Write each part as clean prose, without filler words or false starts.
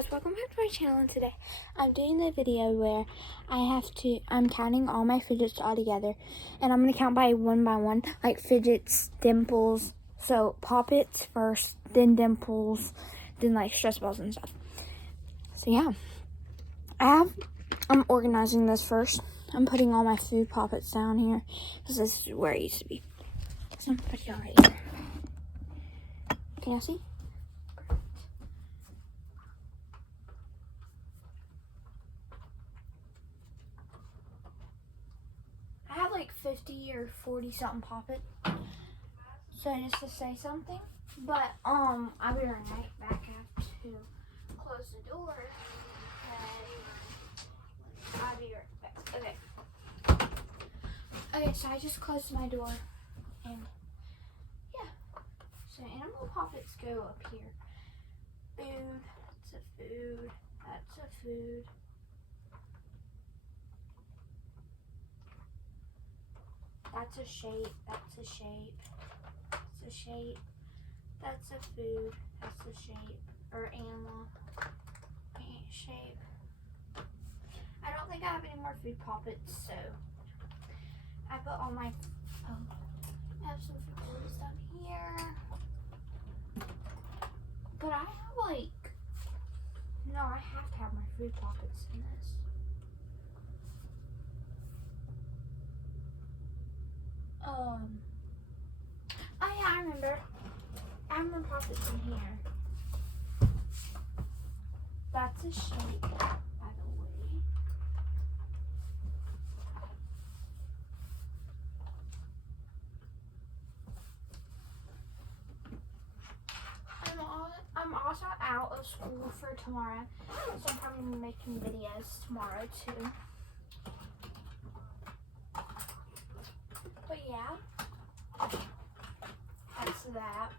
guys, welcome back to my channel, and today I'm doing the video where I'm counting all my fidgets all together, and I'm going to count by one, like fidgets, dimples, so poppets first, then dimples, then like stress balls and stuff. So yeah, I'm organizing this first. I'm putting all my food poppets down here, because this is where it used to be. So I'm going to put it all right here. Can y'all see? I have like 50 or 40 something poppet. So just to say something. But I'll be right back. I have to close the door. Okay. I'll be right back. Okay, so I just closed my door, and yeah. So animal poppets go up here. Food, that's a food, that's a food. That's a shape, that's a shape, that's a shape, that's a food, that's a shape, or animal, shape. I don't think I have any more food poppets, so I put all my, I have some food stuff here. But I have like, no, I have to have my food poppets in this. Oh yeah, I remember. I have more pockets in here. That's a shape, by the way. I'm also out of school for tomorrow, so I'm probably making videos tomorrow too. But yeah, that's that,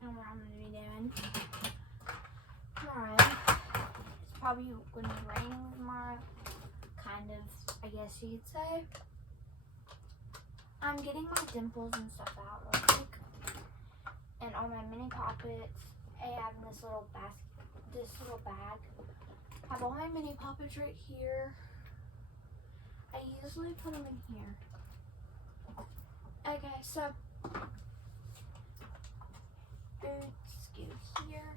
and what I'm going to be doing tomorrow. It's probably going to be raining tomorrow, kind of, I guess you could say. I'm getting my dimples and stuff out real quick, and all my mini poppets. I have in this little bag. I have all my mini poppets right here. I usually put them in here. Okay, so food goes here.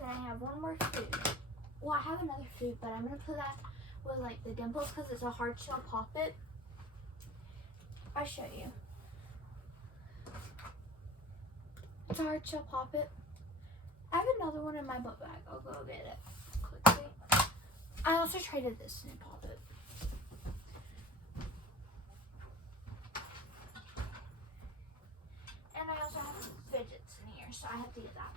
Then I have one more food. Well, I have another food, but I'm gonna put that with like the dimples because it's a hard shell poppet. I'll show you. It's a hard shell poppet. I have another one in my book bag. I'll go get it quickly. I also traded this in poppet. And I also have fidgets in here, so I have to get that.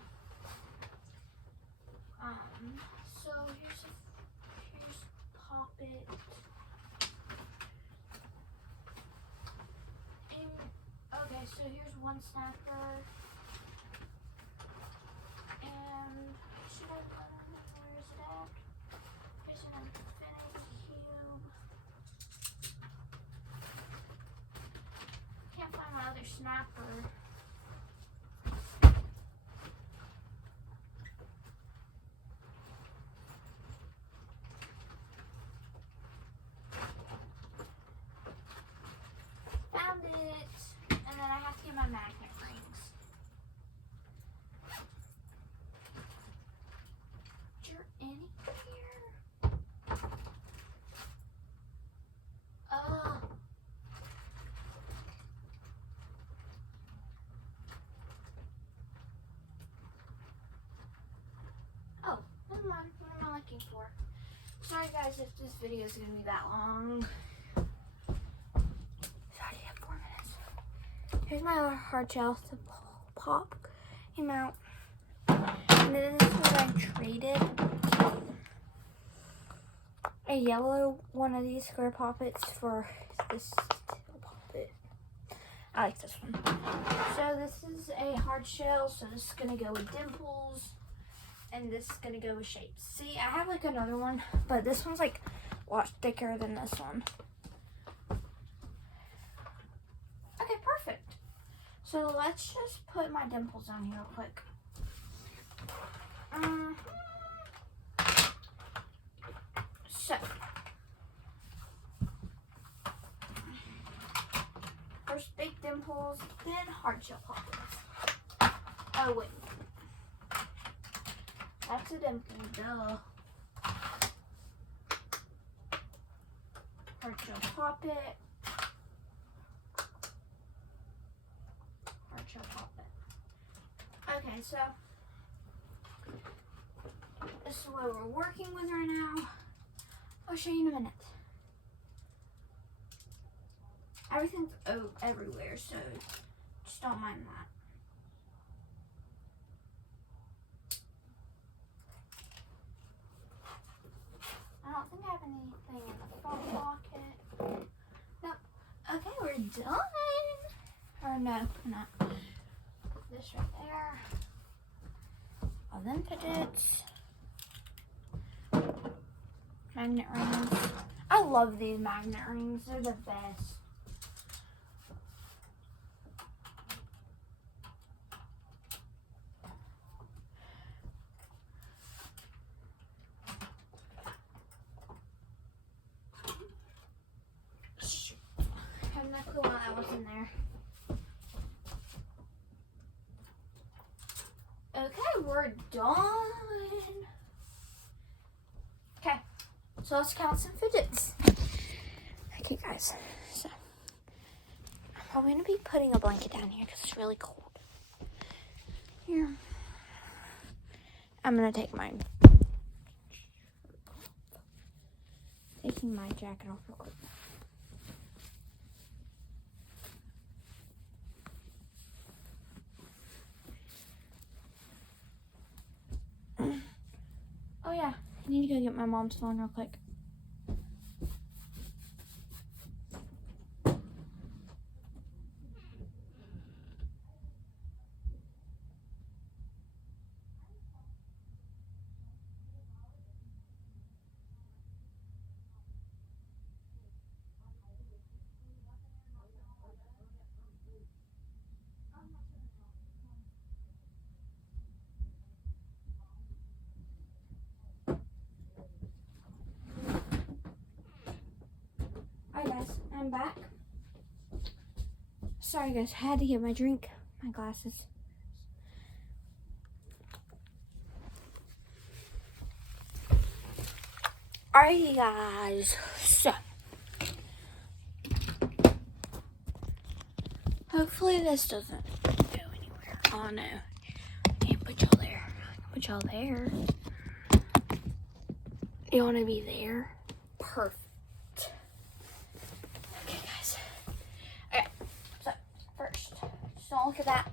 So here's poppet. Okay, so here's one snapper. And should I put them? Where is it at? Here's an infinity cube. Can't find my other snapper. Found it. And then I have to get my magnet rings. You're in here. Oh, never mind. What am I looking for? Sorry guys if this video is going to be that long. Sorry, I have 4 minutes. Here's my hard shell to pop him out. And this is what I traded. A yellow one of these square poppets for this poppet. I like this one. So this is a hard shell, so this is going to go with dimples. And this is going to go with shapes. See, I have like another one, but this one's like a lot thicker than this one. Okay, perfect. So let's just put my dimples on here real quick. So, first big dimples, then hard shell poppets. Oh wait, that's a dimple, duh. Hard shell poppet. Hard shell poppet. Okay, so this is what we're working with right now. I'll show you in a minute. Everything's everywhere, so just don't mind that. I don't think I have anything in the front pocket. No. Okay, we're done. Or no, not. This right there. All them fidgets. Magnet rings. I love these magnet rings. They're the best. I have no clue why that was in there. Okay, we're done. Okay, so let's count some fidgets. Okay, guys, so I'm probably going to be putting a blanket down here because it's really cold. Here. I'm going to take taking my jacket off real quick. Oh yeah, I need to go get my mom's phone real quick. Alright guys, I'm back. Sorry guys, I had to get my drink, my glasses. Alright guys, so hopefully this doesn't go anywhere. Oh no, can't put y'all there. Put y'all there. You wanna be there? Perfect. Don't look at that.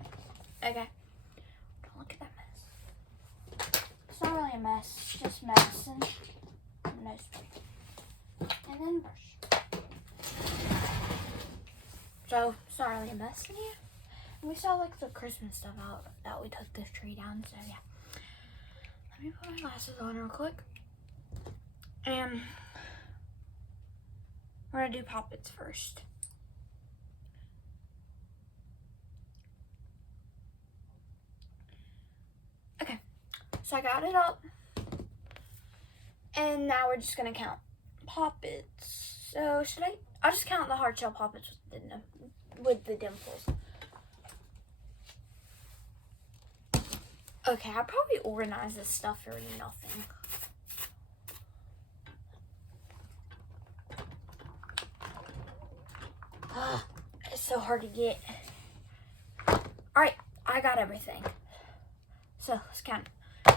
Okay. Don't look at that mess. It's not really a mess. It's just medicine. Nose spray. And then brush. So, it's not really a mess in here. And we saw like the Christmas stuff out that we took this tree down. So, yeah. Let me put my glasses on real quick. And we're going to do poppets first. So I got it up, and now we're just gonna count poppets. So I'll just count the hard shell poppets with the dimples. Okay, I probably organize this stuff for nothing. It's so hard to get. All right, I got everything. So let's count.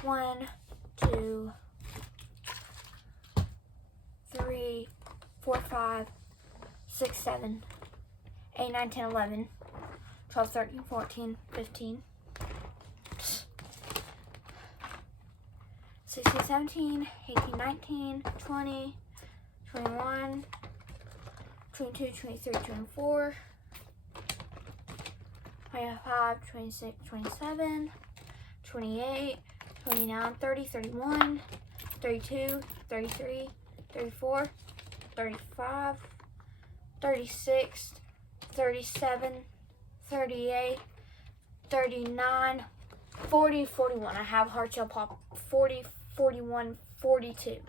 1, 2, 3, 4, 5, 6, 7, 8, 9, 10, 11, 12, 13, 14, 15, 16, 17, 18, 19, 20, 21, 22, 23, 24, 25, 26, 27, 28, 29, 30, 31, 32, 33, 34, 35, 36, 37, 38, 39, 40, 41. I have hard shell pop 40, 41, 42.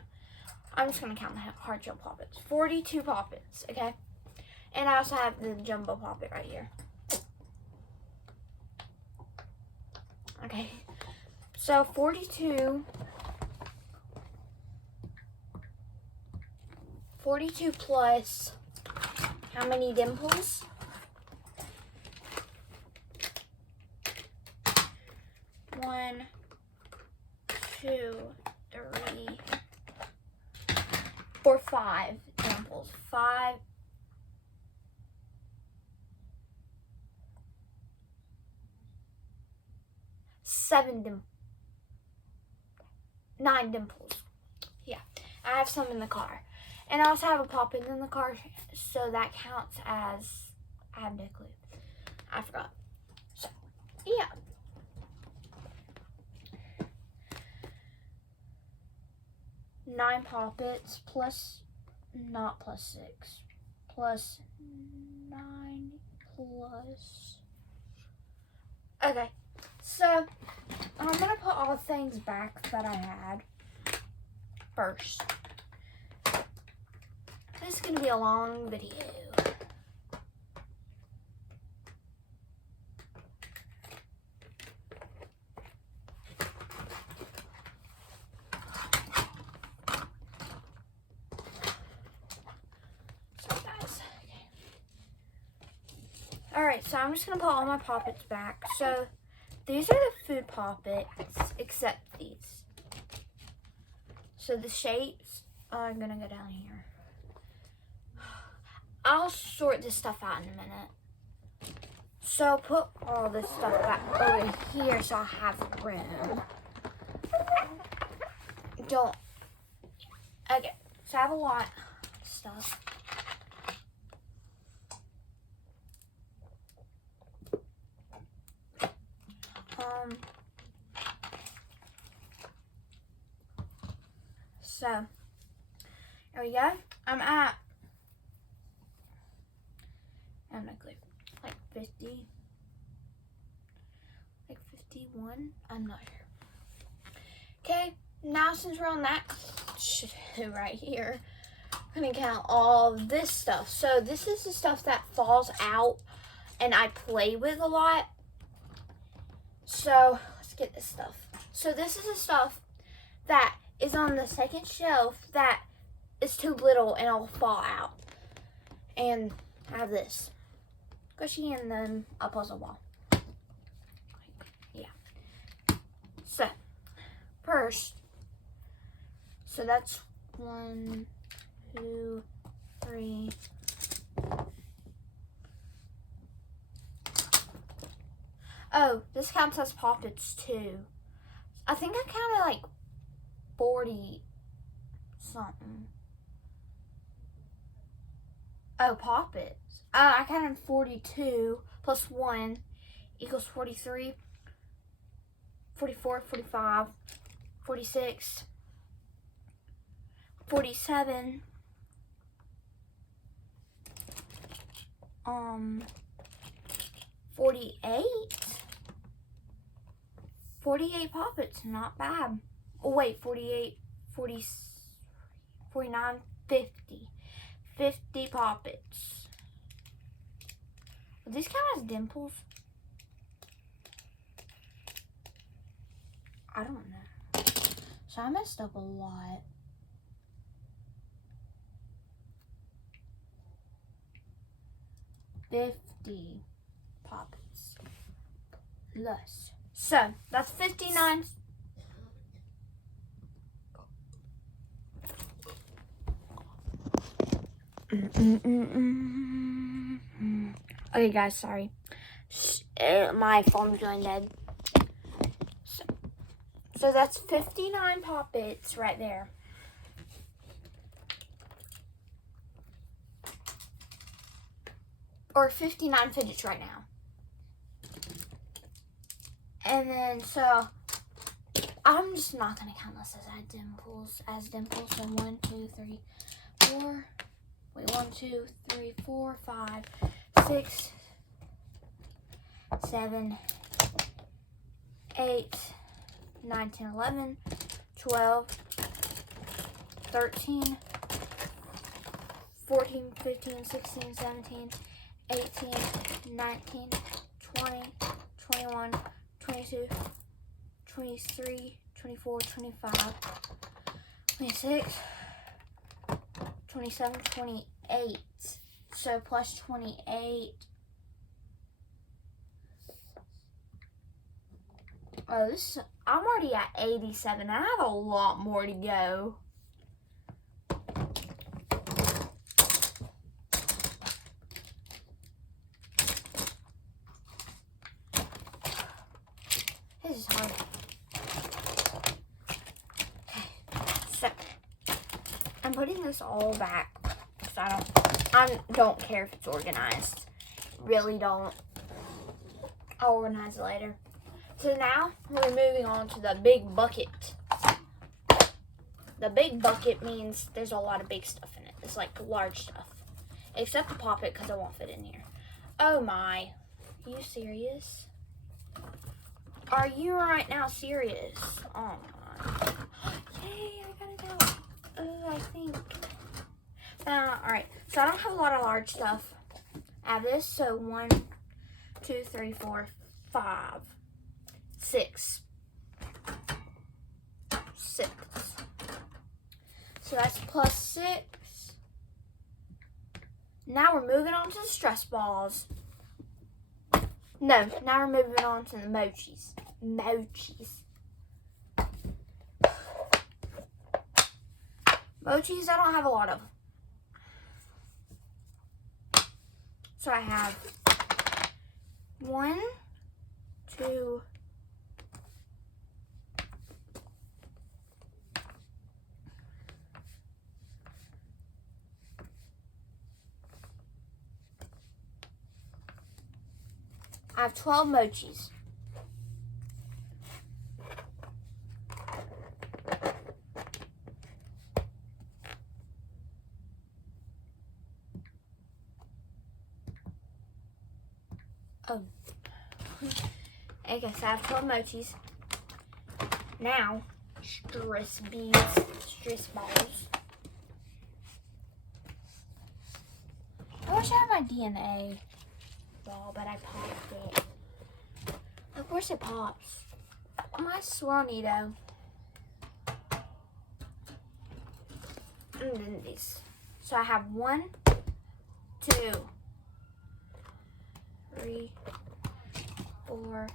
I'm just going to count the hard shell poppets. 42 poppets, okay? And I also have the jumbo poppet right here. Okay, so 42 plus how many dimples? 1, 2, 3, 4, 5 dimples. 5. 7 dimples. 9 dimples. Yeah, I have some in the car. And I also have a poppet in the car, so that counts as, I have no clue. I forgot. So, yeah. Nine poppets plus, not plus 6, plus 9 plus. Okay, so I'm gonna put all the things back that I had first. This is gonna be a long video. Sorry guys. Okay. Alright, so I'm just gonna put all my poppets back. So these are the food poppets, except these. So the shapes are gonna go down here. I'll sort this stuff out in a minute. So put all this stuff back over here so I have room. Don't. Okay, so I have a lot of stuff. So, there we go. I'm at, I'm not clear, like 50, like 51, I'm not sure. Okay, now since we're on that right here, I'm gonna count all this stuff. So this is the stuff that falls out and I play with a lot. So let's get this stuff. So this is the stuff that is on the second shelf that is too little and it'll fall out. And I have this squishy and then a puzzle ball. Yeah. So first, so that's 1, 2, 3. Oh, this counts as poppets too. I think I counted like 40 something. Oh, poppets. I counted 42 plus 1 equals 43, 44, 45, 46, 47, 48. 48 poppets, not bad. Oh wait, 48, 40, 49, 50. 50 poppets. Will these count as dimples? I don't know. So I messed up a lot. $50 poppets. Plus. So that's 59. Okay, guys, sorry. My phone's going dead. So that's 59 poppets right there. Or 59 fidgets right now. And then, so, I'm just not going to count this as dimples. So 1, 2, 3, 4. Wait, 1, 2, 3, 4, 5, 6, 7, 8, 9, 10, 11, 12, 13, 14, 15, 16, 17, 18, 19, 20, 21, 22, 23, 24, 25, 26, 27, 28. So plus 28. Oh, I'm already at 87. I have a lot more to go. This is hard. Okay, so I'm putting this all back because I don't care if it's organized. Really don't. I'll organize it later. So now we're moving on to the big bucket. The big bucket means there's a lot of big stuff in it. It's like large stuff. Except the Pop It because it won't fit in here. Oh my. Are you serious? Are you right now serious? Oh my. Yay, I got it out. I think. Alright. So I don't have a lot of large stuff. I have this. So 1, 2, 3, 4, 5. 6. So that's plus 6. Now we're moving on to the stress balls. No, now we're moving on to the mochis. Mochis, I don't have a lot of. So I have 1, 2, I have 12 mochis. Oh. Okay, so I have 12 mochis. Now, stress beads, stress balls. I wish I had my DNA ball, but I popped it. Of course it pops. My Swanito. And then these. So I have 1, 2, 3, 4,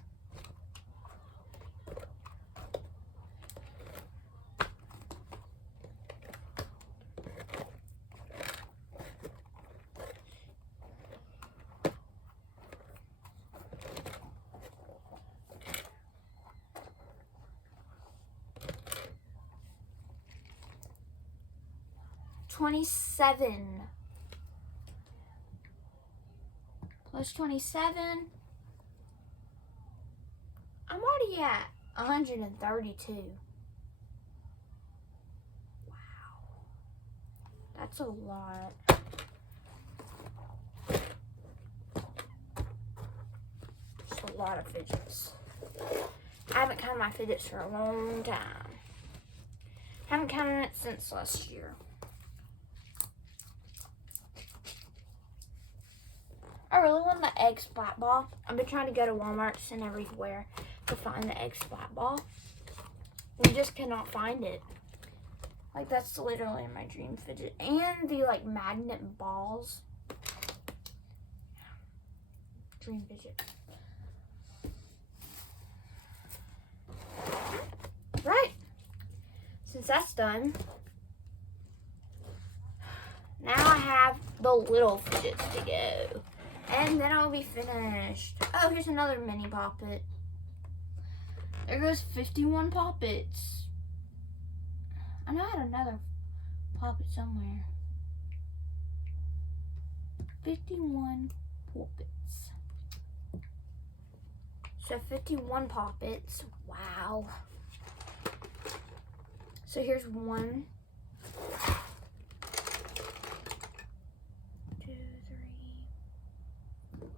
27 plus 27. I'm already at 132. Wow. That's a lot. Just a lot of fidgets. I haven't counted my fidgets for a long time. Haven't counted it since last year. I really want the egg splat ball. I've been trying to go to Walmart and everywhere to find the egg splat ball. We just cannot find it. Like, that's literally my dream fidget. And the, like, magnet balls. Dream fidget. Right. Since that's done, now I have the little fidgets to go. And then I'll be finished. Oh, here's another mini Pop-It. There goes 51 Pop-Its. I know I had another Pop-It somewhere. 51 Pop-Its. So 51 Pop-Its. Wow. So here's 1, 2, 3, 4, 5, 6, 7.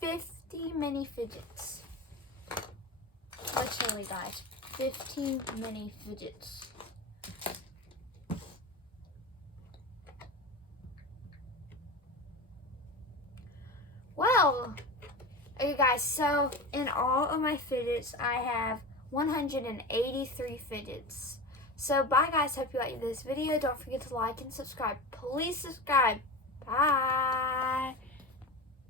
50 mini fidgets. Literally, guys, 15 mini fidgets. Well, okay guys, so in all of my fidgets, I have 183 fidgets. So bye guys, hope you liked this video. Don't forget to like and subscribe. Please subscribe. Bye.